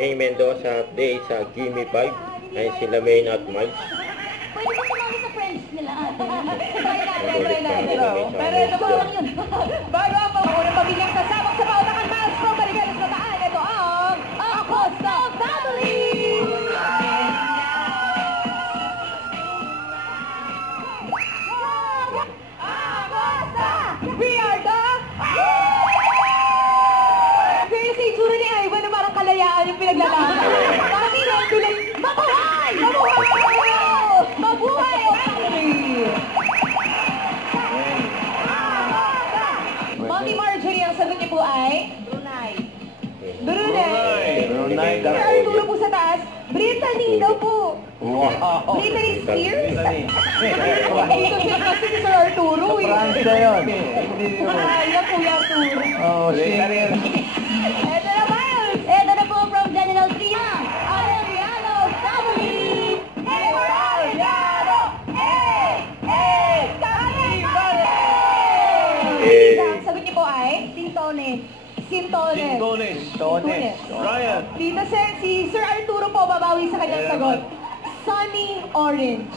A. Mendoza update sa Gimme 5. Ay sila Main at Miles. Pwede ko sumali sa friends nila ate. Try natin. Pero ito po lang yun. Bago ang unang pamilyang sasabak sa Pautakan Miles from Marigalas Bataan, ito ang Acosta Family! Acosta! We are the... Pero sa itsura ni Ivan na parang kalayaan yung pinaglalaman. Parang pinag-tulay. Mabuhay! Mabuhay! Mabuhay o family! Mami Marjorie, ang sagot niyo po ay? Brunei. Brunei. Sir Arturo po sa taas. Brittany daw po. Wow! Brittany Spears? Brittany. Ito siya kasi si Sir Arturo eh. France na yun. Ay, na Kuya Arturo. Oh, Brittany. Ito na Miles. Ito na po from General Tria. Arellano family. Arellano! Ang sagot niyo po ay? Sintones. Sintones. Tones. Ryan. Dito si Sir Arturo po babawi sa kanyang sagot. Sunny Orange.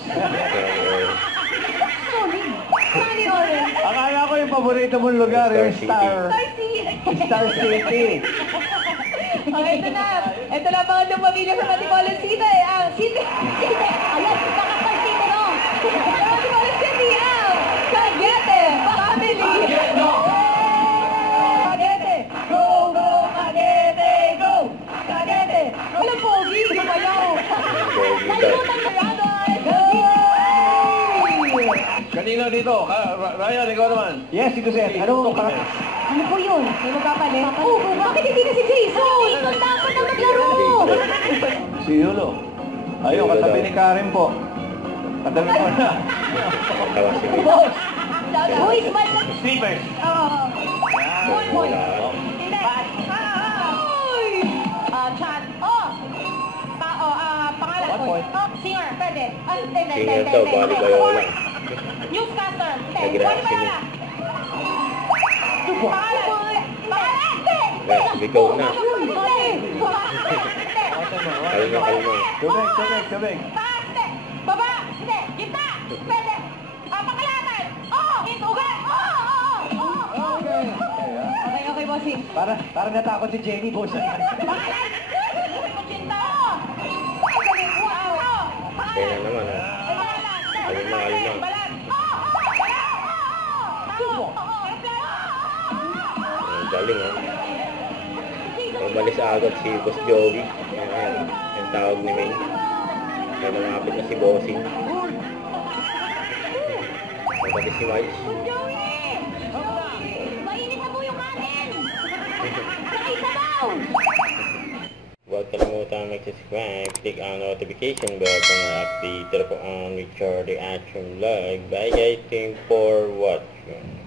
Sunny Orange. Akala ko yung paborito mong lugar, yung Star Star City. Okay, ito na. Ito na mga pamilya sa Maticolas City. Ang City. Ayan, nakapartito no. Maticolas City ang Cagaete Family. Cagaete. Go, go, Cagaete, go. Cagaete. Walang pogi, yung bayaw. Nalimutan mo yan. Kanino dito? Ryan, ikaw naman. Yes, ito sir. Ano po yun? May magkapalit? Oh, bakit hindi na si Jason? Jason dapat ang naglaro. Si Yulo. Ayun, katabi ni Karen po. Katabi ko na. Tawa si Will. Boss. Uy, smile lang. Sleepers. Boy. Hindi. Uy! Chan. Pangalan ko. Singer. Pwede. Singer to, Bali Bayola. Newscaster. Nagira si Will. Pangalan. Guys, bigaw na. Kalma. Tubig. Baba. Hindi. Gitna. Pwede. Pangalatan. Ugat. Okay, bossing. Para natakot si Jenny, boss. Pangalan. Cinta. Kaya na naman ha. Ayun na. Ang galing ha. Umalis agad si Boss Joey. Ayan, yung tawag ni May. Kaya lumapit na si Bossing. Pati si Miles. Mainit na po yung kanin. Sakay sabaw. Huwag kalimutan mag-subscribe, click ang notification bell para update po on with your reaction vlog. Bye guys, thank you for watching.